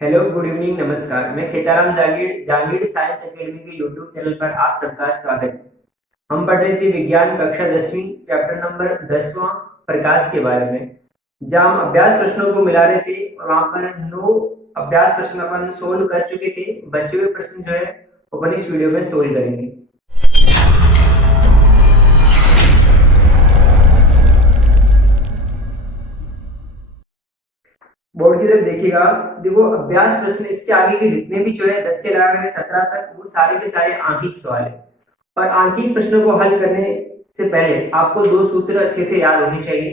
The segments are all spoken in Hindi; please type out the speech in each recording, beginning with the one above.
हेलो, गुड इवनिंग, नमस्कार। मैं खेताराम जागीर जागीर साइंस एकेडमी के यूट्यूब चैनल पर आप सबका स्वागत है। हम पढ़ रहे थे विज्ञान कक्षा 10वीं चैप्टर नंबर 10वां प्रकाश के बारे में, जहाँ हम अभ्यास प्रश्नों को मिला रहे थे और वहां पर 9 अभ्यास प्रश्न अपन सोल्व कर चुके थे। बचे हुए प्रश्न जो है अपन इस वीडियो में सोल्व करेंगे। बोर्ड की तरफ देखिएगा। देखो, अभ्यास प्रश्न इसके आगे के जितने भी जो है 10 से लगाकर 17 तक, वो सारे के सारे आंकिक सवाल है। और आंकिक प्रश्नों को हल करने से पहले आपको दो सूत्र अच्छे से याद होने चाहिए।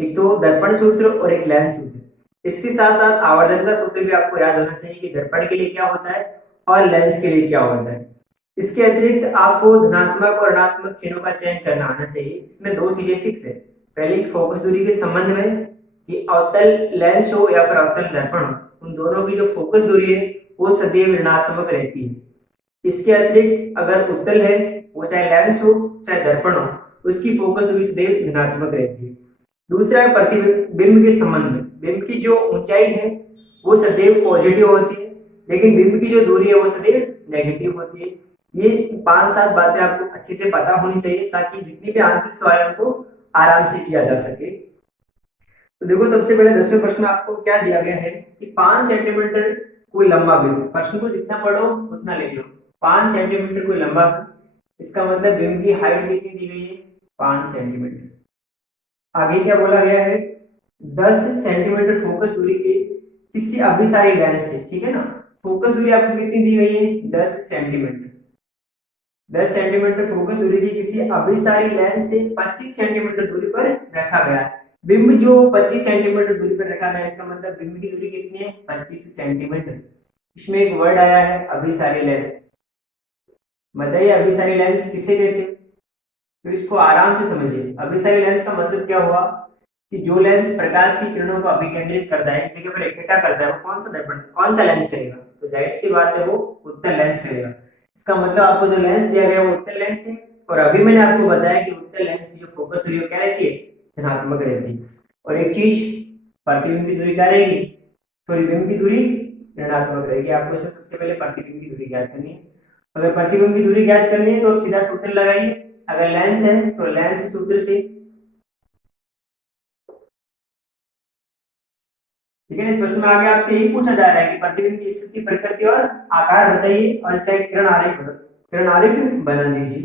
एक तो दर्पण सूत्र और एक लेंस सूत्र। इसके साथ साथ आवर्धन का सूत्र भी आपको याद होना चाहिए कि दर्पण के लिए क्या होता है और लेंस के लिए क्या होता है। इसके अतिरिक्त आपको धनात्मक और ऋणात्मक चिन्हों का चयन करना आना चाहिए। इसमें दो चीजें फिक्स है। पहले फोकस दूरी के संबंध में कि अवतल लेंस हो या फिर अवतल दर्पण हो, उन दोनों की जो फोकस दूरी है वो सदैव ऋणात्मक रहती है। इसके अतिरिक्त अगर उत्तल है, वो चाहे लेंस हो चाहे दर्पण हो, उसकी फोकस दूरी सदैव धनात्मक रहती है। दूसरा है प्रतिबिंब के संबंध में। बिंब की जो ऊंचाई है वो सदैव पॉजिटिव होती है, लेकिन बिंब की जो दूरी है वो सदैव नेगेटिव होती है। ये 5-7 बातें आपको अच्छे से पता होनी चाहिए ताकि जितनी भी आंतरिक सवाल है उनको आराम से किया जा सके। तो देखो, सबसे पहले 10वें प्रश्न में आपको क्या दिया गया है कि 5 सेंटीमीटर कोई लंबा बिंब। प्रश्न को जितना पढ़ो उतना लिख लो। 5 सेंटीमीटर कोई लंबा बिंब, इसका मतलब बिंब की हाइट कितनी दी गई है? 5 सेंटीमीटर। आगे क्या बोला गया है? 10 सेंटीमीटर फोकस दूरी के किसी अभिसारी लेंस से, ठीक है ना। फोकस दूरी आपको कितनी दी गई है? 10 सेंटीमीटर। 10 सेंटीमीटर फोकस दूरी की किसी अभिसारी लेंस से 25 सेंटीमीटर दूरी पर रखा गया है। बिंब जो 25 सेंटीमीटर दूरी पर रखा गया है, इसका मतलब बिंब की दूरी कितनी है? 25 सेंटीमीटर। इसमें एक वर्ड आया है अभिसारी लेंस। बताइए अभिसारी लेंस किसे कहते हैं? तो इसको आराम से समझिए। अभिसारी लेंस का मतलब क्या हुआ कि जो लेंस प्रकाश की किरणों को अभिकेंद्रित करता है, एक जगह पर इकट्ठा करता है, वो कौन सा दर्पण, कौन सा लेंस करेगा? तो जाहिर सी बात है वो उत्तल लेंस करेगा। इसका मतलब आपको जो लेंस दिया गया है वो उत्तल लेंस है। और अभी मैंने आपको बताया कि उत्तल लेंस की जो फोकस दूरी क्या रहती है? धनात्मक रहती है। और एक चीज, प्रतिबिंब की दूरी क्या रहेगी? सॉरी, बिंब की दूरी ऋणात्मक रहेगी। आपको इसमें सबसे पहले प्रतिबिंब की दूरी ज्ञात करनी है। अगर प्रतिबिंब की दूरी ज्ञात करनी है तो आप सीधा सूत्र लगाइए। अगर लेंस है तो लेंस सूत्र से, ठीक है ना। इस प्रश्न में आगे आपसे यही पूछा जा रहा है कि प्रतिबिंब की स्थिति, प्रकृति और आकार बताइए और इसका एक किरण आरेख बना दीजिए।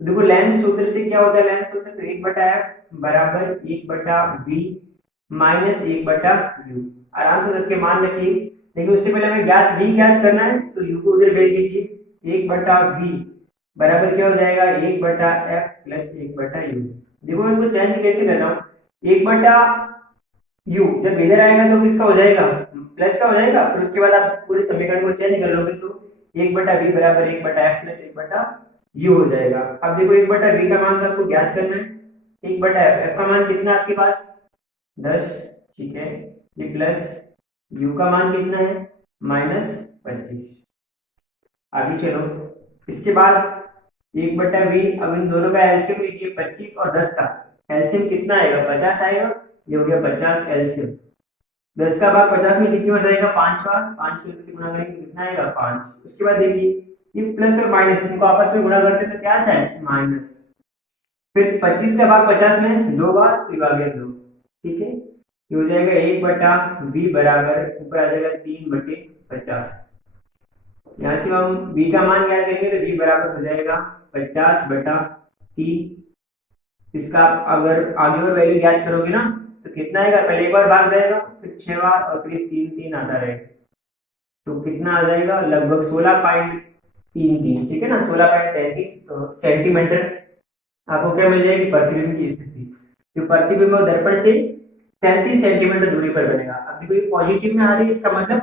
तो देखो, लेंस सूत्र से क्या होता है? लेंस सूत्र तो 1/f बराबर 1/v माइनस 1/u। आराम से सबके मान रखिए, लेकिन उससे पहले हमें v ज्ञात करना है, तो u को उधर भेज दीजिए। 1/v बराबर क्या हो जाएगा? 1/f plus 1/u। देखो, इनको चेंज कैसे कर रहा हूँ। 1/u जब इधर आएगा तो किसका हो जाएगा? प्लस का हो जाएगा। फिर उसके बाद आप पूरे समीकरण को चेंज कर लोगे तो 1/v बराबर 1/f प्लस 1/u हो जाएगा। अब देखो, 1/v का मान तो आपको ज्ञात करना है। 1/f का मान कितना है आपके पास? 10, ठीक है। ये प्लस u का मान कितना है? -25। आगे चलो। इसके बाद 1/v, अब इन दोनों का एलसीएम लीजिए। 25 और 10 का एलसीएम कितना आएगा? 50 आएगा। ये हो गया 50 एलसीएम। 10 का भाग 50 में कितनी बार जाएगा? 5 बार। 5 को 1 से गुणा करेंगे तो कितना आएगा? 5। उसके बाद देखिए, ये प्लस और माइनस इनको आपस में गुणा करते हैं तो क्या आता है? माइनस। फिर 25 का भाग 50 में 2 बार, तो ये आ गया 2, ठीक है। ये हो जाएगा 1/v बराबर, ऊपर आ जाएगा 3/50। यहाँ से हम v का मान ज्ञात करेंगे तो v बराबर हो जाएगा 50/3। इसका आप अगर आगे और वैल्यू ज्ञात करोगे ना तो कितना आएगा? पहले एक बार भाग जाएगा, फिर 6 बार, और फिर 3 आता रहेगा। तो कितना आ जाएगा? लगभग 16.33, ठीक है ना। 16.33 सेंटीमीटर आपको क्या मिल जाएगी? प्रतिबिंब की स्थिति। जो प्रतिबिंब और दर्पण से 33 सेंटीमीटर दूरी पर बनेगा। अब देखो, ये पॉजिटिव में आ रही है, इसका मतलब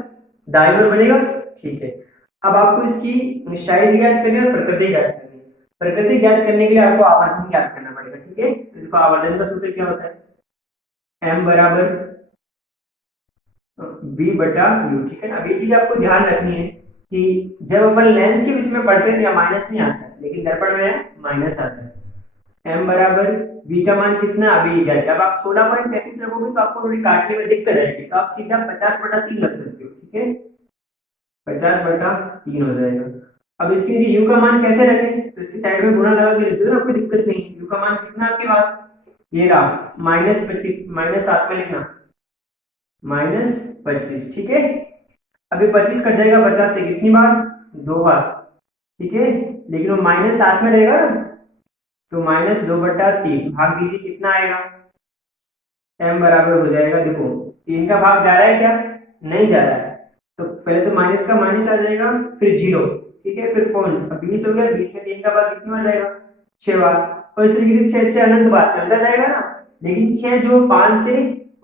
दाईं ओर बनेगा, ठीक है। अब आपको इसकी साइज ज्ञात करनी है और प्रकृति ज्ञात करनी है। प्रकृति ज्ञात करने के लिए आपको आवर्धन ज्ञात करना पड़ेगा, ठीक है। तो देखो, आवर्धन का सूत्र क्या होता है? m बराबर v/u, ठीक है ना। अब ये चीज आपको ध्यान रखनी है कि जब अपन लेंस के विषय में पढ़ते हैं तो यहाँ माइनस नहीं आता है, लेकिन दर्पण में माइनस आता है। m बराबर v का मान कितना अभी ज्ञात है। अब आप 16.33 रखोगे तो आपको थोड़ी काटने में दिक्कत आएगी, तो आप सीधा 50/3 रख सकते हो, ठीक है, 50/3 हो जाएगा। अब इसके नीचे u का मान कैसे रखें, तो इसकी साइड में गुणा लगा के लिख दो ना, कोई दिक्कत नहीं। u का मान कितना आपके पास, ये रहा -25, -7 में लिखना, -25, ठीक है। अभी 25 कट जाएगा 50 से, कितनी बार, 2 बार, ठीक है, लेकिन वो -7 में रहेगा ना, तो -2/3 भाग दीजिए, कितना आएगा, m बराबर हो जाएगा, देखो 3 का भाग जा रहा है क्या, नहीं जा रहा है, तो पहले तो माइनस का माइनस आ जाएगा, फिर 0, ठीक है, फिर पॉइंट, अब 20 हो गया, 20 में 3 का भाग कितनी बार जाएगा, 6 बार, और इस तरीके से 6 6 अनंत बार चलता जाएगा ना। लेकिन 6 जो 5 से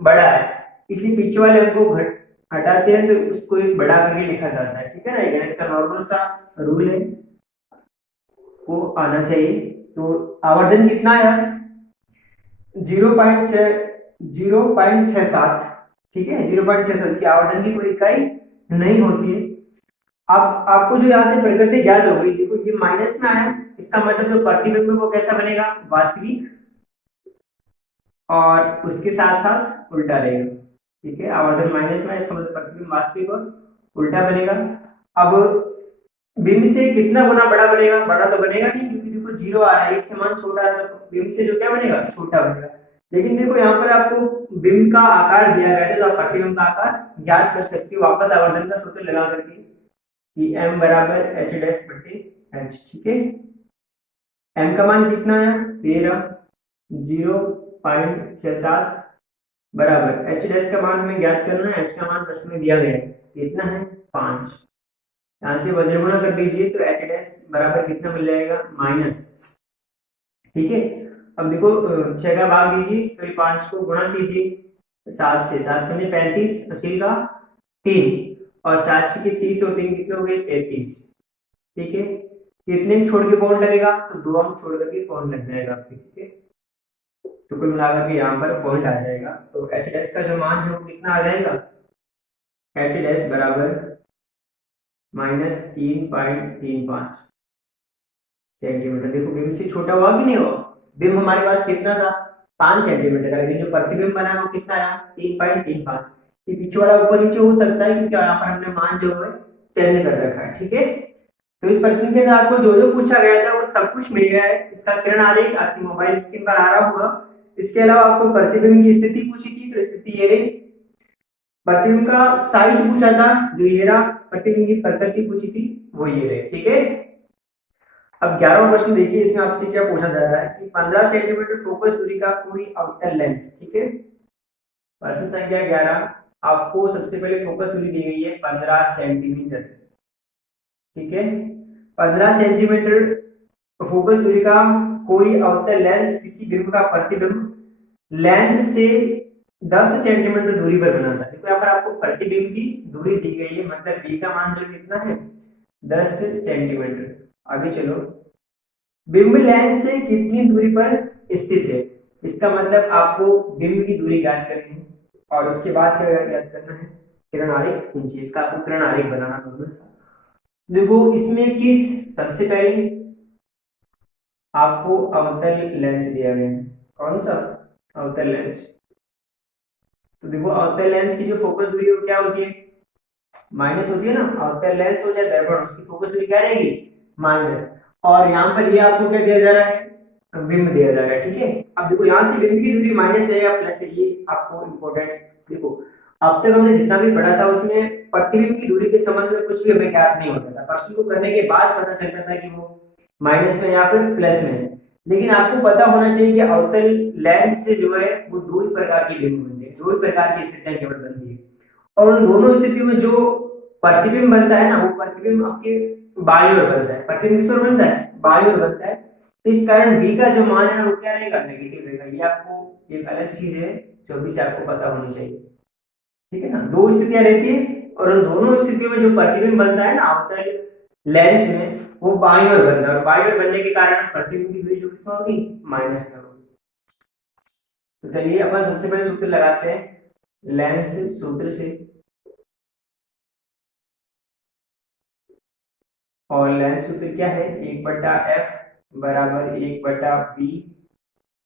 बड़ा है, इसलिए पीछे वाले अंक को हटाते हैं तो उसको एक बड़ा करके लिखा जाता है, ठीक है ना, गणित का नॉर्मल सा रूल है, वो आना चाहिए। तो आवर्धन कितना है, 0.67, ठीक है, 0.67 की आवर्धन की कोई इकाई नहीं होती है। अब आपको जो यहाँ से प्रकृति ज्ञात हो गई, देखो ये माइनस में आया, इसका मतलब जो प्रतिबिंब है वो कैसा बनेगा, वास्तविक, और उसके साथ साथ उल्टा रहेगा, ठीक है, आवर्धन माइनस में, इसका मतलब प्रतिबिंब वास्तविक और उल्टा बनेगा। अब बिंब से कितना गुना बड़ा बनेगा, बड़ा तो बनेगा नहीं, क्योंकि देखो 0 आ रहा है, इससे मान छोटा आ रहा है, तो बिंब से जो क्या बनेगा, छोटा बनेगा। लेकिन देखो यहाँ पर आपको बिंब का आकार दिया गया है, तो आप प्रतिबिंब का आकार ज्ञात कर सकते हो वापस आवर्धन का सूत्र लगा करके, कि m बराबर h डैश बटे h, ठीक है। m का मान कितना है, 13, 0.67 बराबर h डैश का मान हमें ज्ञात करना है, h का मान प्रश्न में दिया गया है, कितना है, 5। यहाँ से वज्रगुणा कर दीजिए, तो h डैश बराबर कितना मिल जाएगा, माइनस, ठीक है। अब देखो 6 का भाग दीजिए, तो ये 5 को गुणा कीजिए 7 से, 7 पंजे 35, 80 का 3, और 7 के 30 और 3 कितने हो गए, 33, ठीक है। कितने में छोड़ के पॉइंट लगेगा, तो 2 अंक छोड़ करके पॉइंट लग जाएगा आपके, ठीक है। तो कुल मिलाकर के यहाँ पर पॉइंट आ जाएगा, तो एच डैश का जो मान है वो कितना आ जाएगा, एच डैश बराबर -3.35 सेंटीमीटर। देखो बिंब से छोटा हुआ कि नहीं हुआ, बिंब हमारे पास कितना था, 5 सेंटीमीटर का, लेकिन जो प्रतिबिंब बना वो कितना आया, 3.35। ये पीछे वाला ऊपर नीचे हो सकता है, क्योंकि यहाँ पर हमने मान जो है चेंज कर रखा है, ठीक है। तो इस प्रश्न के अंदर आपको जो जो पूछा गया था वो सब कुछ मिल गया है। इसका किरण आरेख आपकी मोबाइल स्क्रीन पर आ रहा होगा। इसके अलावा आपको प्रतिबिंब की स्थिति पूछी थी, तो स्थिति ये रही, प्रतिबिंब का साइज पूछा था जो ये रहा, प्रतिबिंब की प्रकृति पूछी थी वो ये रहे, ठीक है। अब 11वां प्रश्न देखिए, इसमें आपसे क्या पूछा जा रहा है कि 15 सेंटीमीटर फोकस दूरी का कोई अवतल लेंस, ठीक है, प्रश्न संख्या 11, आपको सबसे पहले फोकस दूरी दी गई है 15 सेंटीमीटर, ठीक है, 15 सेंटीमीटर फोकस दूरी का कोई अवतल लेंस किसी बिंब का प्रतिबिंब लेंस से 10 सेंटीमीटर दूरी पर बनाता है। देखो यहाँ पर आपको प्रतिबिंब की दूरी दी गई है, मतलब b का मान जो कितना है, 10 सेंटीमीटर। आगे चलो, बिंब लेंस से कितनी दूरी पर स्थित है, इसका मतलब आपको बिंब की दूरी ज्ञात करनी है, और उसके बाद क्या ज्ञात करना है, किरण आरेख खींचिए, इसका आपको किरण आरेख बनाना होगा। देखो इसमें एक चीज सबसे पहले आपको अवतल लेंस दिया गया है, कौन सा, अवतल लेंस। तो देखो अवतल लेंस की जो फोकस दूरी है वो क्या होती है, माइनस होती है ना, अवतल लेंस हो चाहे दर्पण, उसकी फोकस दूरी क्या रहेगी, माइनस। और यहाँ पर ये आपको क्या दिया जा रहा है, बिंब दिया जा रहा है, ठीक है। अब देखो यहाँ से बिंब की दूरी माइनस है या प्लस है, ये आपको इंपॉर्टेंट। देखो अब तक हमने जितना भी पढ़ा था उसमें प्रतिबिंब की दूरी के संबंध में कुछ भी हमें ज्ञात नहीं होता था, प्रश्न को करने के बाद पता चलता था कि वो माइनस में या फिर प्लस में है। लेकिन आपको पता होना चाहिए कि अवतल लेंस से जो है वो दो ही प्रकार की बिंब बनते हैं, दो ही प्रकार की स्थितियां केवल बनती है, और उन दोनों स्थितियों में जो प्रतिबिंब बनता है ना, वो प्रतिबिंब आपके बाईं ओर बनता है, प्रतिबिंब किस ओर बनता है, बाईं ओर बनता है। इस कारण v का जो मान है ना वो क्या रहेगा, नेगेटिव रहेगा। ये आपको एक अलग चीज है जो अभी से आपको पता होनी चाहिए, ठीक है ना। दो स्थितियां रहती है, और उन दोनों स्थितियों में जो प्रतिबिंब बनता है ना अवतल लेंस में, वो बाईं ओर बनता है, और बाईं ओर बनने के कारण प्रतिबिंब की दूरी जो किसमें होगी, माइनस में होगी। तो चलिए अपन सबसे पहले सूत्र लगाते हैं लेंस सूत्र से, और लेंस सूत्र क्या है, 1/f बराबर 1/b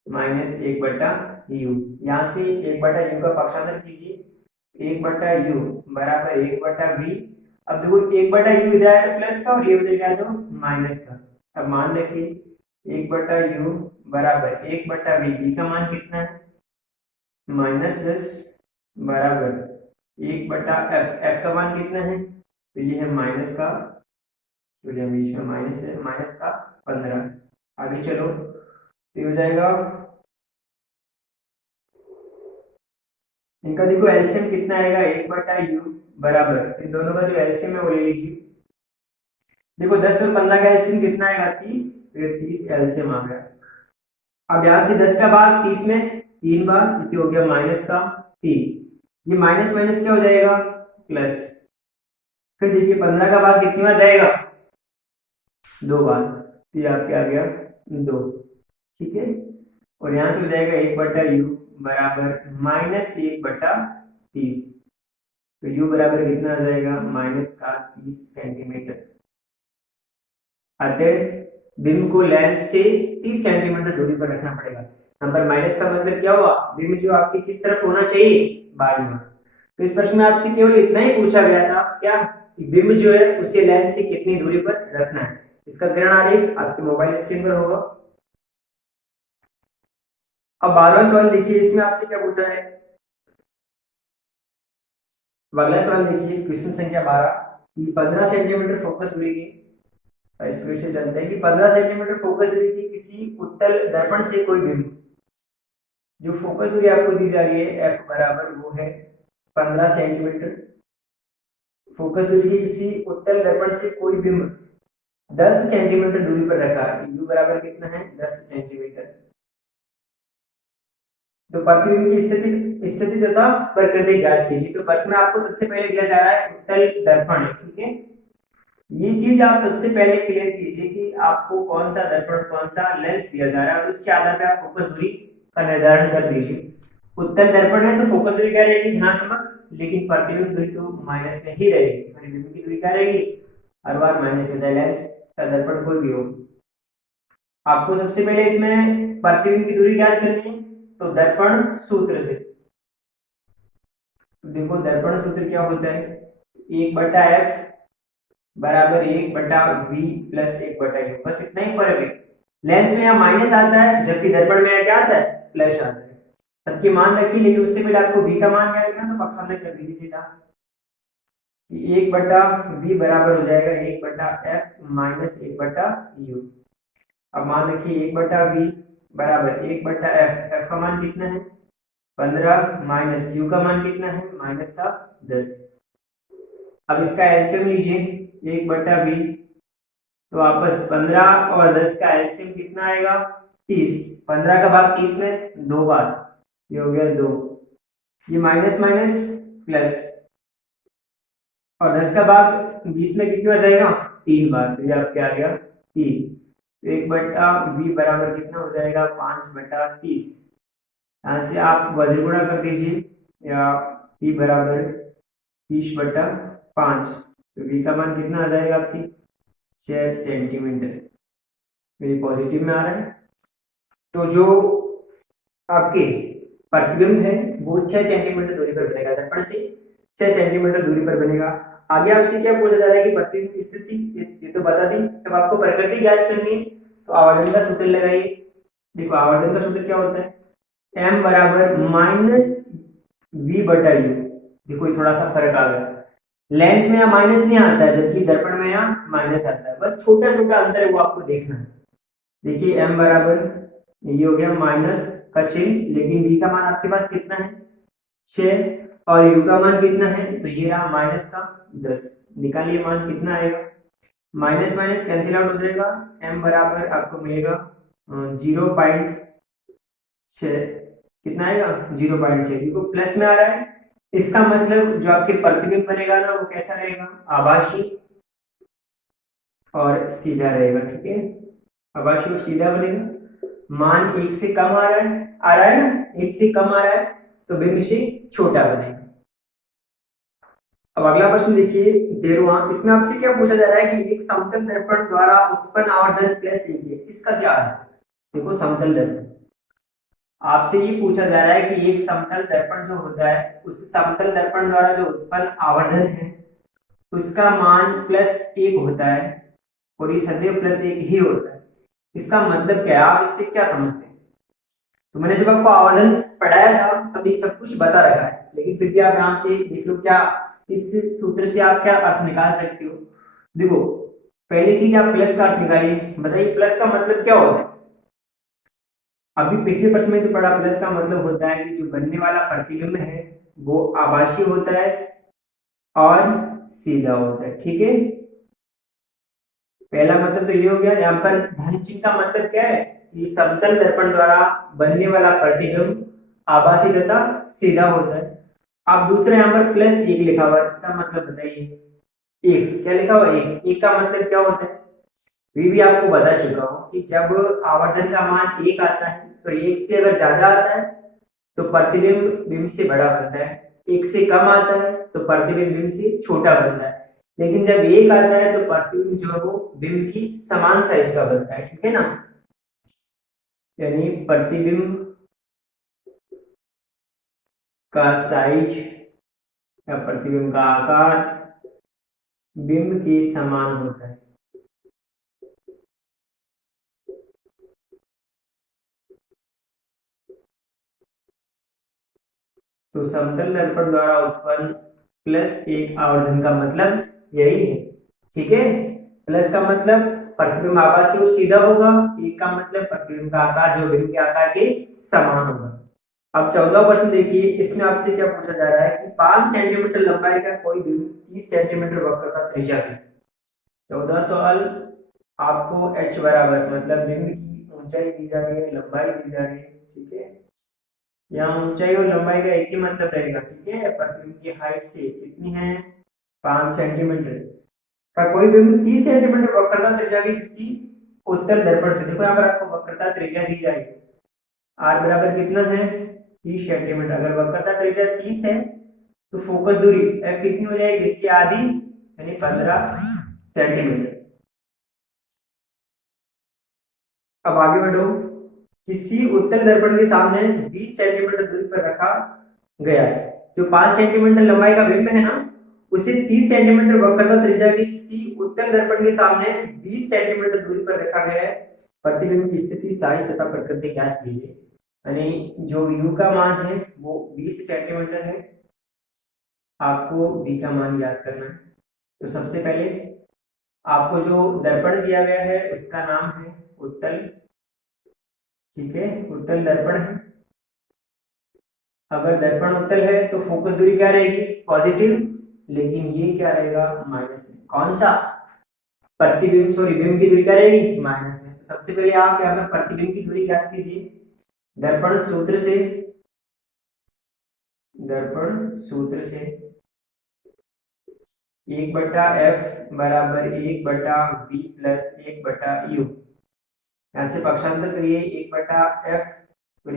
माइनस 1/u। यहाँ से 1/u का पक्षांतर कीजिए, 1/u बराबर 1/v। अब देखो 1/u इधर आया तो प्लस का और ये उधर गया तो माइनस का। अब मान रखिए 1/u बराबर 1/v। v का मान कितना है -10 बराबर 1/f। f का मान कितना है तो ये है माइनस का, तो ये बीच में माइनस है, माइनस का 15। आगे चलो तो ये हो जाएगा, इनका देखो एलसीएम कितना आएगा 1/u बराबर, इन दोनों का जो एलसीएम है वो ले लीजिए। देखो 10 और 15 का एलसीएम कितना आएगा 30, तो ये 30 एलसीएम आ गया। अब यहाँ से 10 का भाग 30 में 3 बार, तो हो गया माइनस का 3। ये माइनस माइनस क्या हो जाएगा प्लस। फिर देखिए 15 का भाग कितनी बार जाएगा 2 बार, तो ये आपके आ गया 2। ठीक है, और यहाँ से हो जाएगा 1/u बराबर -1/30। तो u बराबर कितना आ जाएगा -30 सेंटीमीटर। अतः बिंब को लेंस से 30 सेंटीमीटर दूरी पर रखना पड़ेगा। यहाँ पर माइनस का मतलब क्या हुआ, बिंब जो आपकी किस तरफ होना चाहिए बाईं ओर। तो इस प्रश्न में आपसे केवल इतना ही पूछा गया था क्या, बिंब जो है उसे लेंस से कितनी दूरी पर रखना है। इसका किरण आरेख आपके मोबाइल स्क्रीन पर होगा। अब 12वां सवाल देखिए, इसमें आपसे क्या पूछा है। अगला सवाल देखिए, क्वेश्चन संख्या 12। 15 सेंटीमीटर फोकस दूरी की, इस क्वेश्चन से चलते हैं कि 15 सेंटीमीटर फोकस दूरी की किसी उत्तल दर्पण से कोई बिंब, जो फोकस दूरी आपको दी जा रही है f बराबर वो है 15 सेंटीमीटर। फोकस दूरी की किसी उत्तल दर्पण से कोई बिंब 10 सेंटीमीटर दूरी पर रखा है, u बराबर कितना है 10 सेंटीमीटर। तो प्रतिबिंब की स्थिति तथा प्रकृति ज्ञात कीजिए। तो प्रश्न में आपको सबसे पहले दिया जा रहा है उत्तल दर्पण, ठीक है। ये चीज आप सबसे पहले क्लियर कीजिए कि आपको कौन सा दर्पण कौन सा लेंस दिया जा रहा है, और उसके आधार पर आप फोकस दूरी का निर्धारण कर दीजिए। उत्तल दर्पण है तो फोकस दूरी क्या रहेगी धनात्मक, लेकिन प्रतिबिंब दूरी तो माइनस में ही रहेगी। प्रतिबिंब की दूरी क्या रहेगी हर बार माइनस में, लेंस का दर्पण कोई भी हो। आपको सबसे पहले इसमें प्रतिबिंब की दूरी ज्ञात करनी है, तो दर्पण सूत्र से। देखो दर्पण सूत्र क्या होता है, 1/f बराबर 1/v प्लस 1/u, बस इतना ही फर्क है। लेंस में यहाँ माइनस आता है जबकि दर्पण में क्या आता है प्लस आता है। सबकी मान रखी, लेकिन उससे पहले आपको v का मान क्या देना, तो पक्षांतर कर दीजिए सीधा। 1/v बराबर हो जाएगा 1/f माइनस 1/u। अब मान रखिए 1/v बराबर 1/f, f का मान कितना है 15 माइनस u का मान कितना है -10। अब इसका एलसीएम लीजिए 1/v, तो वापस 15 और 10 का एलसीएम कितना आएगा 30। 15 का भाग 30 में 2 बार, ये हो गया 2। ये माइनस माइनस प्लस, और 10 का भाग 20 में कितनी बार जाएगा 3 बार, तो ये आपके आ गया 3। तो 1/v बराबर कितना हो जाएगा 5/30। यहाँ से आप वज्र गुणा कर दीजिए, या v बराबर 30/5, तो v का मान कितना आ जाएगा आपकी 6 सेंटीमीटर। मेरी पॉजिटिव में आ रहा है। तो जो आपके प्रतिबिंब है वो 6 सेंटीमीटर दूरी पर बनेगा, दर्पण से 6 सेंटीमीटर दूरी पर बनेगा। आगे आपसे क्या पूछा जा रहा है कि प्रतिबिंब की स्थिति, ये तो बता दी। जब आपको प्रकृति ज्ञात करनी है तो आवर्धन का सूत्र लगाइए। देखो आवर्धन का सूत्र क्या होता है, m बराबर -v/u। देखो ये थोड़ा सा फर्क आ गया, लेंस में यहाँ माइनस नहीं आता है जबकि दर्पण में यहाँ माइनस आता है, बस छोटा छोटा अंतर है वो आपको देखना है। देखिए m बराबर ये हो गया माइनस का चिन्ह, लेकिन v का मान आपके पास कितना है 6, और u का मान कितना है, तो ये रहा माइनस का 10। निकालिए मान कितना आएगा, माइनस माइनस कैंसिल आउट हो जाएगा, m बराबर आपको मिलेगा 0.6। कितना आएगा 0.6, देखो प्लस में आ रहा है। इसका मतलब जो आपके प्रतिबिंब बनेगा ना वो कैसा रहेगा, आभासी और सीधा रहेगा, ठीक है। आभासी और सीधा बनेगा। मान 1 से कम आ रहा है ना, 1 से कम आ रहा है तो बिंब से छोटा बनेगा। अब अगला प्रश्न देखिए 13वां। इसमें आपसे क्या पूछा जा रहा है कि एक समतल दर्पण द्वारा उत्पन्न आवर्धन प्लस 1 है, इसका क्या है। देखो समतल दर्पण, आपसे ये पूछा जा रहा है कि एक समतल दर्पण जो होता है उस समतल दर्पण द्वारा जो उत्पन्न आवर्धन है उसका मान +1 होता है और ये सदैव +1 ही होता है। इसका मतलब क्या है, आप इससे क्या समझते हैं? तो मैंने जब आपको आवर्धन पढ़ाया था तब ये सब कुछ बता रखा है, लेकिन फिर भी आप यहाँ से देख लो क्या इस सूत्र से आप क्या अर्थ निकाल सकते हो। देखो पहली चीज आप प्लस का अर्थ निकालिए, बताइए प्लस का मतलब क्या होता है? अभी पिछले प्रश्न में तो पढ़ा, प्लस का मतलब होता है कि जो बनने वाला प्रतिबिंब है वो आभासी होता है और सीधा होता है। ठीक है, पहला मतलब तो ये हो गया। यहाँ पर धन चिन्ह का मतलब क्या है कि समतल दर्पण द्वारा बनने वाला प्रतिबिंब आभासी तथा सीधा होता है। अब दूसरा यहाँ पर +1 लिखा हुआ है, इसका मतलब बताइए। एक क्या लिखा हुआ है? एक का मतलब क्या होता है? ये भी आपको बता चुका हूँ कि जब आवर्धन का मान 1 आता है तो 1 से अगर ज्यादा आता है तो प्रतिबिंब बिंब से बड़ा बनता है, 1 से कम आता है तो प्रतिबिंब बिंब से छोटा बनता है। लेकिन जब 1 आता है तो प्रतिबिंब जो है वो बिंब की समान साइज का बनता है। ठीक है ना, यानी प्रतिबिंब का साइज या प्रतिबिंब का आकार बिंब के समान होता है। तो समतल दर्पण द्वारा उत्पन्न +1 आवर्धन का मतलब यही है। ठीक है, प्लस का मतलब प्रतिबिंब आभासी और सीधा होगा, एक का मतलब प्रतिबिंब का आकार जो बिंब के आकार के समान होगा। अब 14वां प्रश्न देखिए, इसमें आपसे क्या पूछा जा रहा है कि 5 सेंटीमीटर लंबाई का कोई बिंब 30 सेंटीमीटर वक्र का त्रिज्या है। 14 सवाल आपको h बराबर मतलब बिंब की ऊंचाई दी जा रही है, लंबाई दी जा रही है। ठीक है, यहाँ ऊंचाई और लंबाई का एक ही मतलब रहेगा। ठीक है, प्रतिबिंब की हाइट से कितनी है? 5 सेंटीमीटर का कोई बिंब 30 सेंटीमीटर वक्रता त्रिज्या की किसी उत्तल दर्पण से, देखो यहाँ पर आपको वक्रता त्रिज्या दी जाएगी। r बराबर कितना है? 30 सेंटीमीटर। अगर वक्रता त्रिज्या 30 है तो फोकस दूरी f कितनी हो जाएगी? इसकी आधी यानी 15 सेंटीमीटर। अब आगे बढ़ो, किसी उत्तल दर्पण के सामने 20 सेंटीमीटर दूरी पर रखा गया है। जो 5 सेंटीमीटर लंबाई का बिंब है ना, उसे 30 सेंटीमीटर वक्रता त्रिज्या के किसी उत्तल दर्पण के सामने 20 सेंटीमीटर दूरी पर रखा गया है। प्रतिबिंब की स्थिति, साइज तथा प्रकृति ज्ञात कीजिए। यानी जो u का मान है वो 20 सेंटीमीटर है, आपको v का मान ज्ञात करना है। तो सबसे पहले आपको जो दर्पण दिया गया है उसका नाम है उत्तल। ठीक है, उत्तल दर्पण है। अगर दर्पण उत्तल है तो फोकस दूरी क्या रहेगी? पॉजिटिव, लेकिन ये क्या रहेगा? माइनस में। कौन सा? प्रतिबिंब, सॉरी बिंब की दूरी क्या रहेगी? माइनस में। तो सबसे पहले आप यहाँ पर प्रतिबिंब की दूरी ज्ञात कीजिए दर्पण सूत्र से। दर्पण सूत्र से 1/f बराबर 1/v प्लस 1/u। यहाँ से पक्षांतर करिए, 1/f और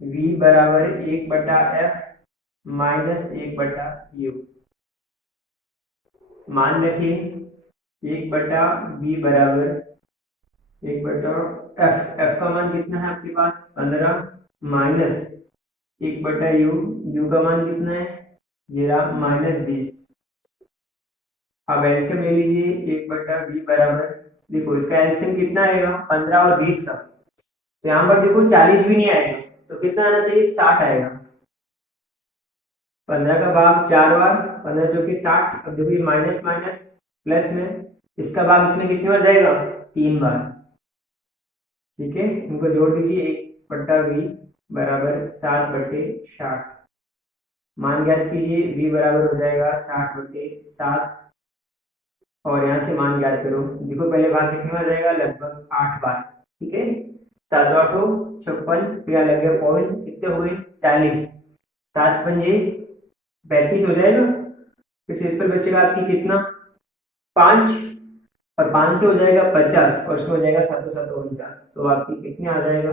1/v बराबर 1/f माइनस 1/u। मान रखिए 1/v बराबर 1/f, f का मान कितना है आपके पास? 15 माइनस 1/u, u का मान कितना है? ये रहा -20। अब एलसीएम ले लीजिए, 1/v बराबर, देखो इसका एलसीएम कितना आएगा? 15 और 20 का। तो यहाँ पर देखो 40 भी नहीं आएगा, तो कितना आना चाहिए? 60 आएगा। 15 का भाग 4 बार, 15 जो कि 60। अब देखो ये माइनस माइनस प्लस में, इसका भाग इसमें कितनी बार जाएगा? 3 बार। ठीक है, इनको जोड़ दीजिए, 1/v बराबर 7/60। मान ज्ञात कीजिए, v बराबर हो जाएगा 60/7 और यहाँ से मान ज्ञात करो। देखो पहले भाग कितनी बार जाएगा? लगभग 8 बार। ठीक है, 7 8 56, यहाँ लग गया पॉइंट, कितने हो गए? 40। 7 पंजे 35 हो जाएगा, फिर से इस पर बचेगा आपकी कितना? 5, और 5 से हो जाएगा 50 और इसमें हो जाएगा 7 7 49। तो आपकी कितनी आ जाएगा?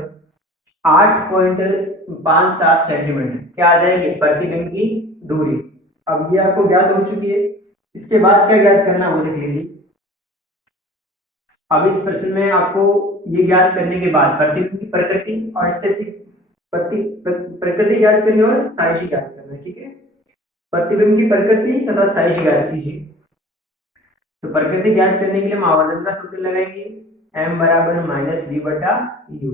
8.57 सेंटीमीटर क्या आ जाएगी? प्रतिबिंब की दूरी। अब ये आपको ज्ञात हो चुकी है, इसके बाद क्या ज्ञात करना वो देख लीजिए। अब इस प्रश्न में आपको ये ज्ञात करने के बाद प्रतिबिंब की प्रकृति और स्थिति प्रकृति ज्ञात करनी और साइज ज्ञात करना है, ठीक है। प्रतिबिंब की प्रकृति तथा साइज ज्ञात कीजिए। तो प्रकृति ज्ञात करने के लिए हम आवर्धन का सूत्र लगाएंगे, m बराबर माइनस v बटा u।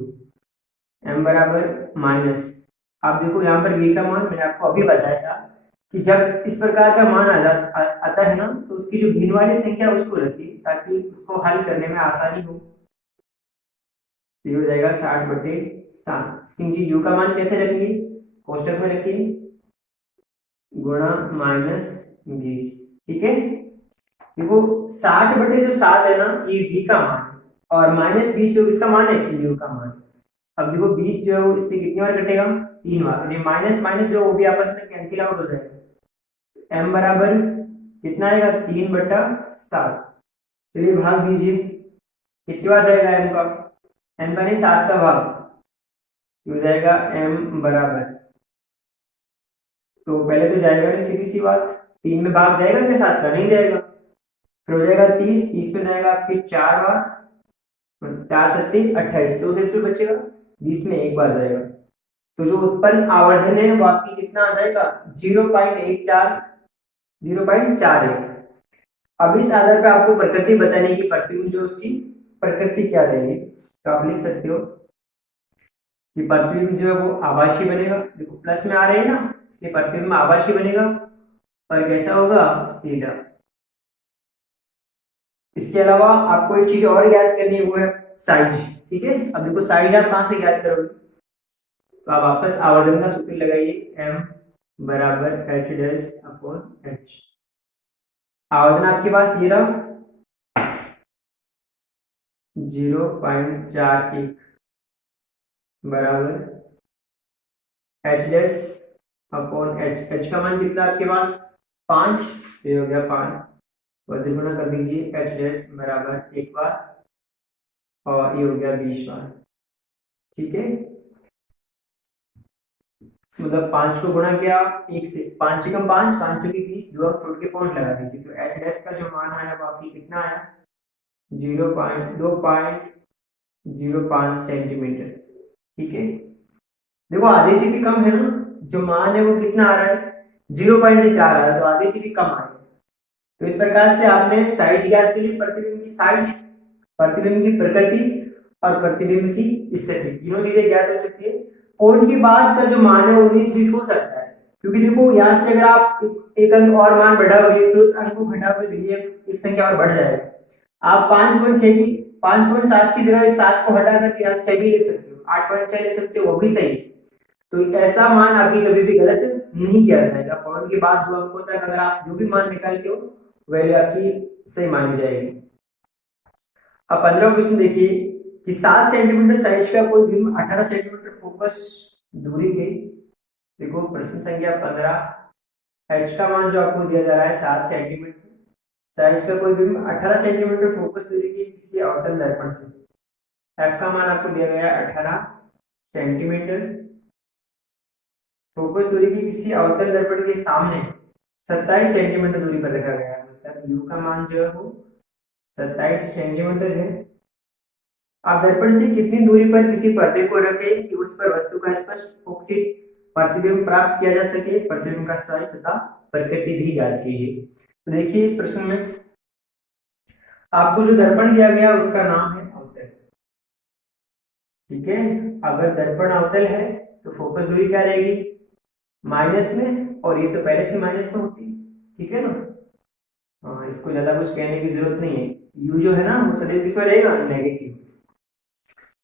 m बराबर माइनस, आप देखो यहाँ पर v का मान मैंने आपको अभी बताया था कि जब इस प्रकार का मान आता है ना, तो उसकी जो भिन्न वाली संख्या उसको रखिए ताकि उसको हल करने में आसानी हो। तो ये हो जाएगा 60/7। इसकी u का मान कैसे रखेंगे, कोष्टक में रखिए गुणा -20, ठीक है। देखो 60/7 है ना, ये v का मान है, और -20 जो इसका मान है u का मान। अब देखो 20 जो है वो इससे कितनी बार कटेगा, 3 बार, ये माइनस माइनस जो वो भी आपस में कैंसिल आउट हो जाएगा। m बराबर कितना आएगा, 3/7। चलिए भाग दीजिए, कितनी बार जाएगा m का, m का नहीं 7 का भाग, हो जाएगा m बराबर, तो पहले तो जाएगा नहीं, सीधी सी बात, 3 में भाग जाएगा क्या 7 का, नहीं जाएगा। फिर हो जाएगा 30 में जाएगा आपके 4 बार, 4 7 28, तो उसे इस पे बचेगा, 20 में 1 बार जाएगा। तो जो उत्पन्न आवर्धन है वो आपकी कितना आ जाएगा, 0.41। अब इस आधार पे आपको प्रकृति बताने की, प्रतिबिंब जो उसकी प्रकृति क्या रहेगी, तो आप लिख सकते हो कि प्रतिबिंब जो है वो आभासी बनेगा। देखो प्लस में आ रहे हैं ना, इसलिए प्रतिबिंब आभासी बनेगा, और कैसा होगा, सीधा। इसके अलावा आपको एक चीज और याद करनी है, वो है साइज, ठीक है। अब देखो साइज आप कहां से याद करोगे, तो आप वापस आवर्धन का सूत्र लगाइए, m बराबर h'/h। आवर्धन आपके पास ये रहा 0.41 बराबर h'/h। h का मान कितना आपके पास, 5, ये हो गया 5, और गुणा कर दीजिए, h' बराबर 1 बार, और ये हो गया 20 बार, ठीक है। मतलब 5 को गुणा किया 1 से, 5 से कम 5, 5 चौके 20, दो आप टोट के पॉइंट लगा दीजिए, तो h' का जो मान आया वो आपकी कितना आया, 2.05 सेंटीमीटर, ठीक है। देखो आधे से भी कम है ना, जो मान है वो कितना आ रहा है, 0.4 आ रहा है, तो आधे से भी कम आ रहा है। तो इस प्रकार से आपने साइज ज्ञात की, प्रतिबिंब की साइज, प्रतिबिंब की प्रकृति और प्रतिबिंब की स्थिति, तीनों चीजें ज्ञात हो चुकी है। कोण के बाद का जो मान है 19-20 हो सकता है, क्योंकि देखो यहाँ से अगर आप एक अंक और मान बढ़ाओगे, फिर उस अंक को घटाओगे तो ये एक संख्या और बढ़ जाएगा। आप 5.6 की 5.7 की जगह 7 को हटा करके आप 6 भी ले सकते हो, 8.6 ले सकते हो, वो भी सही। तो ऐसा मान आपकी कभी भी गलत नहीं किया जाएगा। पॉइंट के बाद 2 अंकों तक अगर आप जो भी मान निकालते हो, वैल्यू आपकी सही मानी जाएगी। अब 15वां क्वेश्चन देखिए कि 7 सेंटीमीटर साइज का कोई बिंब 18 सेंटीमीटर फोकस दूरी के, देखो प्रश्न संख्या 15, h का मान जो आपको दिया जा रहा है 7 सेंटीमीटर, साइज का कोई बिंब 18 सेंटीमीटर फोकस दूरी के किसी अवतल दर्पण से, f का मान आपको दिया गया है 18 सेंटीमीटर, फोकस दूरी की किसी अवतल दर्पण के सामने 27 सेंटीमीटर दूरी पर रखा गया है, मतलब u का मान जो है वो 27 सेंटीमीटर है। आप दर्पण से कितनी दूरी पर किसी पर्दे को रखें कि उस पर वस्तु का स्पष्ट फोकसित प्रतिबिंब प्राप्त किया जा सके, प्रतिबिंब का साइज तथा प्रकृति भी ज्ञात कीजिए। तो देखिए इस प्रश्न में आपको जो दर्पण दिया गया उसका नाम है अवतल, ठीक है। अगर दर्पण अवतल है तो फोकस दूरी क्या रहेगी, माइनस में, और ये तो पहले से माइनस में होती है, ठीक है ना। हाँ, इसको ज्यादा कुछ कहने की जरूरत नहीं है। यू जो है ना वो सदैव किस पर रहेगा, नेगेटिव।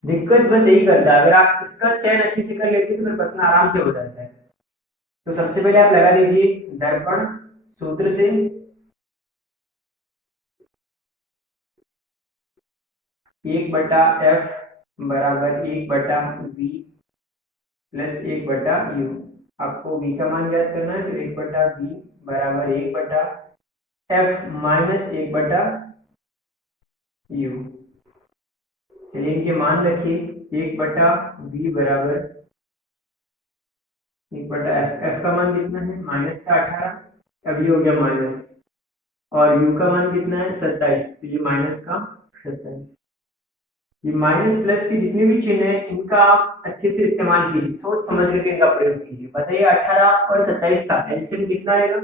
दिक्कत बस यही करता है, अगर आप इसका चयन अच्छे से कर लेते हैं तो फिर प्रश्न आराम से हो जाता है। तो सबसे पहले आप लगा दीजिए दर्पण सूत्र से 1/f बराबर 1/v प्लस 1/u। आपको v का मान ज्ञात करना है, तो 1/v बराबर 1/f माइनस 1/u। चलिए इनके मान रखिए, 1/v बराबर 1/f, f का मान कितना है माइनस का 18, अब ये हो गया माइनस, और u का मान कितना है 27, तो ये माइनस का 27। ये माइनस प्लस की जितने भी चिन्ह है इनका आप अच्छे से इस्तेमाल कीजिए, सोच समझ करके इनका प्रयोग कीजिए। बताइए 18 और 27 का एलसीएम कितना आएगा?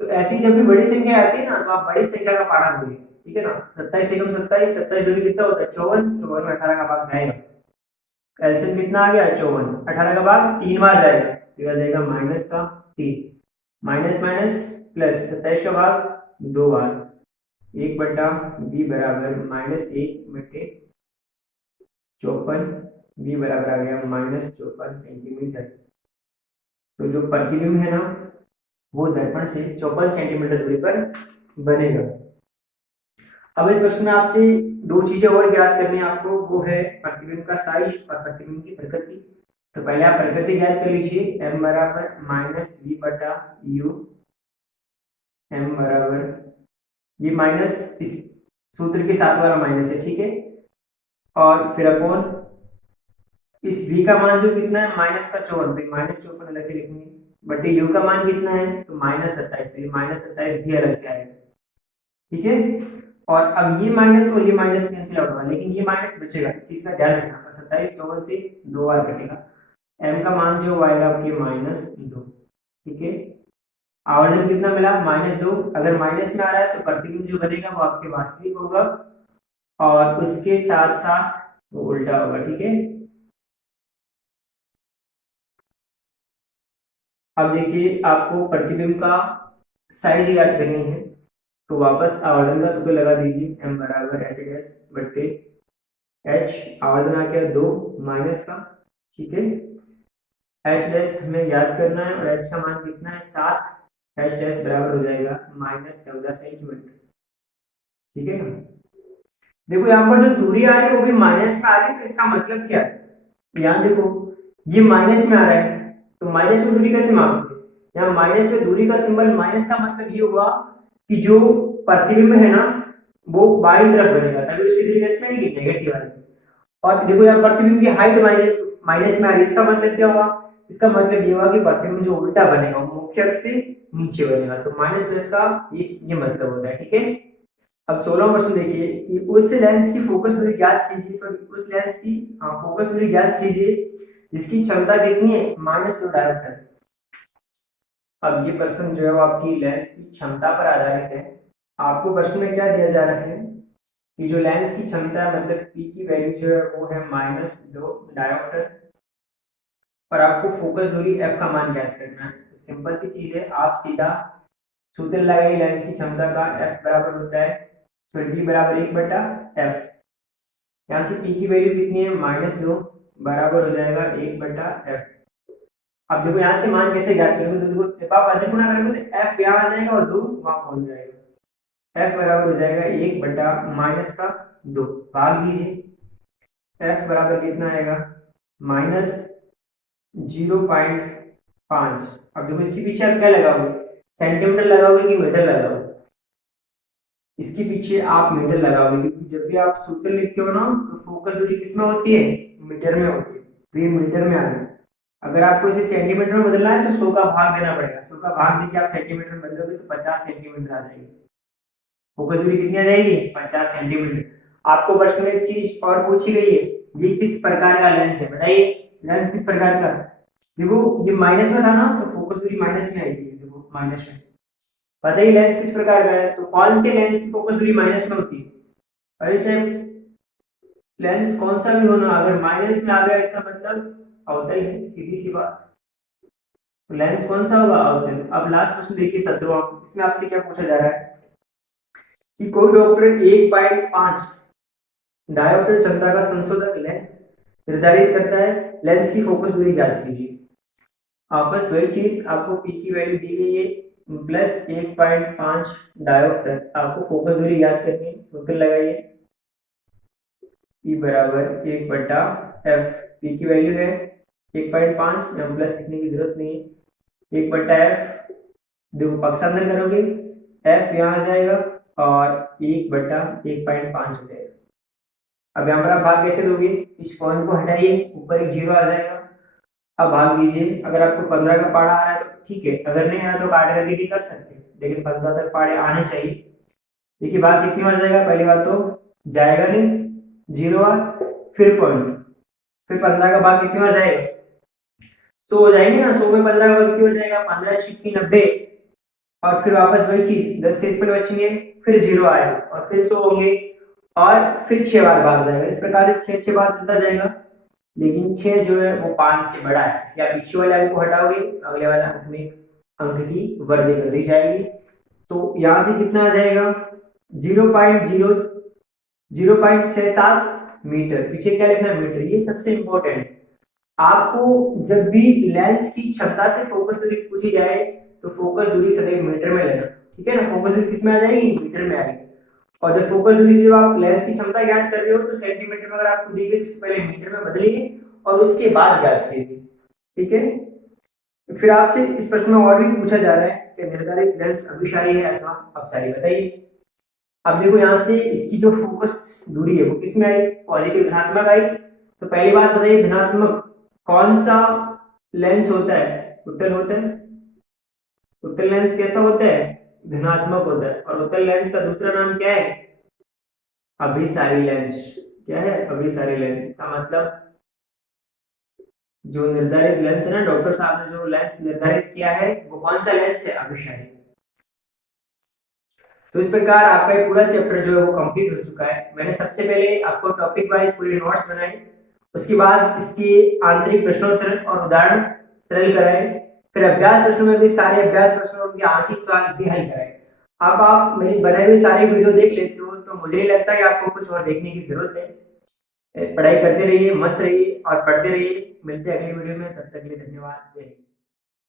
तो ऐसी जब भी बड़ी संख्या आती है ना तो आप बड़ी संख्या का पारा बोलिए, ठीक है ना। 27 एकम 27, 27 दूनी कितना होता है 54, 54 में 18 का भाग जाएगा, एलसीएम कितना आ गया 54, 18 का भाग 3 बार जाएगा तो आ जाएगा माइनस का 3, माइनस माइनस प्लस 27 का भाग 2 बार, 1/b बराबर -1/54, b बराबर आ गया -54 सेंटीमीटर। तो जो प्रतिबिंब है ना वो दर्पण से 54 सेंटीमीटर दूरी पर बनेगा। अब इस प्रश्न में आपसे दो चीजें और ज्ञात करनी है आपको, वो है प्रतिबिंब का साइज और प्रतिबिंब की प्रकृति। तो पहले आप प्रकृति ज्ञात कर लीजिए, m बराबर -v/u, m बराबर, ये माइनस इस सूत्र के साथ वाला माइनस है, ठीक है, और फिर अपॉन इस v का मान जो कितना है -54, तो -54 अलग से लिखेंगे, बटे u का मान कितना है तो -27, तो ये -27 भी अलग से आएगा, ठीक है। और अब ये माइनस और ये माइनस कैंसिल आउट होगा, लेकिन ये माइनस बचेगा, इस चीज का ध्यान रखना। तो 27 54 से 2 बार कटेगा, m का मान जो आएगा आपके -2, ठीक है। आवर्धन कितना मिला -2, अगर माइनस में आ रहा है तो प्रतिबिंब जो बनेगा वो आपके वास्तविक होगा और उसके साथ साथ वो उल्टा होगा, ठीक है। अब देखिए आपको प्रतिबिंब का साइज याद करनी है, तो वापस आवर्धन का सूत्र लगा दीजिए, m बराबर h बट्टे h, आवर्धन आ गया 2 माइनस का, ठीक है, h डैश हमें याद करना है और h का मान कितना है 7, h डैश बराबर हो जाएगा -14 सेंटीमीटर, ठीक है ना। देखो यहाँ पर जो दूरी आ रही है वो भी माइनस में आ रही है, तो इसका मतलब क्या है, ध्यान देखो, ये माइनस में आ रहा है तो माइनस में दूरी कैसे मापते हैं, यहाँ माइनस में दूरी का सिंबल माइनस का मतलब ये हुआ कि जो प्रतिबिंब है ना वो बाईं तरफ बनेगा, तभी उसकी दूरी कैसे आएगी नेगेटिव आएगी। और देखो यहाँ प्रतिबिंब की हाइट माइनस में आ रही है, इसका मतलब क्या हुआ, इसका मतलब ये हुआ कि प्रतिबिंब जो उल्टा बनेगा वो मुख्य अक्ष से नीचे बनेगा, तो माइनस प्लस का ये मतलब होता है, ठीक है। अब 16वां प्रश्न देखिए कि उस लेंस की फोकस दूरी ज्ञात कीजिए, सॉरी उस लेंस की फोकस दूरी ज्ञात कीजिए जिसकी क्षमता कितनी है -2 डायोप्टर। अब ये प्रश्न जो है वो आपकी लेंस की क्षमता पर आधारित है। आपको प्रश्न में क्या दिया जा रहा है कि जो लेंस की क्षमता है मतलब P की वैल्यू जो है वो है -2 डायोप्टर और आपको फोकस दूरी f का मान ज्ञात करना है। तो सिंपल सी चीज है, आप सीधा सूत्र लगाइए लेंस की क्षमता का, f बराबर होता है फिर b बराबर 1/f, यहाँ से P की वैल्यू कितनी है -2 बराबर हो जाएगा 1/f। अब देखो यहाँ से मान कैसे ज्ञात करोगे, तो देखो जब आप अजय गुणा करोगे तो f यहाँ आ जाएगा और 2 वहां पहुंच जाएगा, f बराबर हो जाएगा 1/-2, भाग दीजिए, f बराबर कितना आएगा -0.5। अब देखो इसके पीछे आप क्या लगाओगे, सेंटीमीटर लगाओगे कि मीटर लगाओगे, इसके पीछे आप मीटर लगाओगे, क्योंकि जब भी आप सूत्र लिखते हो ना तो फोकस दूरी किसमें होती है मीटर में होती है, तो ये मीटर में आ गया। अगर आपको इसे सेंटीमीटर में बदलना है तो 100 का भाग देना पड़ेगा, 100 का भाग देके आप सेंटीमीटर में बदलोगे तो 50 सेंटीमीटर आ जाएगी, फोकस दूरी कितनी आ जाएगी 50 सेंटीमीटर। आपको प्रश्न में एक चीज और पूछी गई है, ये किस प्रकार का लेंस है, बताइए लेंस किस प्रकार का। देखो ये माइनस में था ना तो फोकस दूरी माइनस में आएगी, देखो माइनस में, बताइए लेंस किस प्रकार का है, तो कौन से लेंस की फोकस दूरी माइनस में होती है। अरे चाहे लेंस कौन सा भी होना, अगर माइनस में आ गया इसका मतलब होता ही है, सीधी सी बात। तो लेंस कौन सा होगा अवतल। अब लास्ट प्रश्न देखिए 17वां, इसमें आपसे क्या पूछा जा रहा है कि कोई डॉक्टर 1.5 डायोप्टर क्षमता का संशोधक लेंस निर्धारित करता है, लेंस की फोकस दूरी ज्ञात कीजिए। आपस वही चीज, आपको पी की वैल्यू दी गई है प्लस 1.5 डायोप्टर, आपको फोकस दूरी ज्ञात करनी है, सूत्र लगाइए E बराबर 1/f, पी की वैल्यू है 1.5, यहाँ प्लस लिखने की जरूरत नहीं है, 1/f, देखो पक्षांतर करोगे f यहाँ आ जाएगा और 1/1.5 हो जाएगा। अब यहाँ पर आप भाग कैसे दोगे, इस पॉइंट को हटाइए, ऊपर एक 0 आ जाएगा, अब भाग दीजिए। अगर आपको 15 का पारा आ रहा है तो ठीक है, अगर नहीं आ रहा तो काट करके भी कर सकते हैं, लेकिन 15 तक पारे आने चाहिए। देखिए भाग कितनी बार जाएगा, पहली बात तो जाएगा नहीं, 0 बार, फिर पॉइंट, फिर 15 का भाग कितनी बार जाएगा, 100 हो जाएंगे ना, 100 में 15 का भाग कितनी हो जाएगा, 15 छिक्की 90, और फिर वापस वही चीज 10 से इस पर बचेंगे, फिर 0 आएगा और फिर 100 होंगे और फिर 6 बार भाग जाएगा। इस प्रकार से 6 बार चलता जाएगा, लेकिन 6 जो है वो 5 से बड़ा है, इसलिए आप पीछे वाले अंक को हटाओगे, अगले वाला अंक में अंक की वृद्धि कर दी जाएगी। तो यहाँ से कितना आ जाएगा, 0.67 मीटर, पीछे क्या लिखना है, मीटर। ये सबसे इंपॉर्टेंट, आपको जब भी लेंस की क्षमता से फोकस दूरी पूछी जाए तो फोकस दूरी सदैव मीटर में लेना, ठीक है ना। फोकस दूरी किस में आ जाएगी, मीटर में आएगी। और जब फोकस दूरी से जब आप लेंस की क्षमता ज्ञात कर रहे हो तो सेंटीमीटर में अगर आपको दी गई तो पहले मीटर में बदलिए और उसके बाद ज्ञात कीजिए, ठीक है। फिर आपसे इस प्रश्न में और भी पूछा जा रहा है कि निर्धारित लेंस अभिसारी है अथवा अपसारी, बताइए। अब देखो यहाँ से इसकी जो फोकस दूरी है वो किस में आई, पॉजिटिव धनात्मक आई। तो पहली बात बताइए, धनात्मक कौन सा लेंस होता है, उत्तल होता है। उत्तल लेंस कैसा होता है, धनात्मक होता है। और उत्तल लेंस का दूसरा नाम क्या है, अभिसारी लेंस। क्या है, अभिसारी लेंस। इसका मतलब जो निर्धारित लेंस है ना, डॉक्टर साहब ने जो लेंस निर्धारित किया है वो कौन सा लेंस है, अभिसारी। तो इस प्रकार आपका ये पूरा चैप्टर जो है वो कंप्लीट हो चुका है। मैंने सबसे पहले आपको टॉपिक वाइज पूरे नोट्स बनाए, उसके बाद इसके आंतरिक प्रश्नोत्तर और उदाहरण सरल कराए, फिर अभ्यास प्रश्नों में भी सारे अभ्यास प्रश्नों के आंतरिक सवाल भी हल कराए। अब आप मेरी बनाई हुई सारी वीडियो देख लेते हो तो मुझे नहीं लगता कि आपको कुछ और देखने की जरूरत है। पढ़ाई करते रहिए, मस्त रहिए और पढ़ते रहिए। मिलते हैं अगली वीडियो में, तब तक के लिए धन्यवाद, जय हिंद।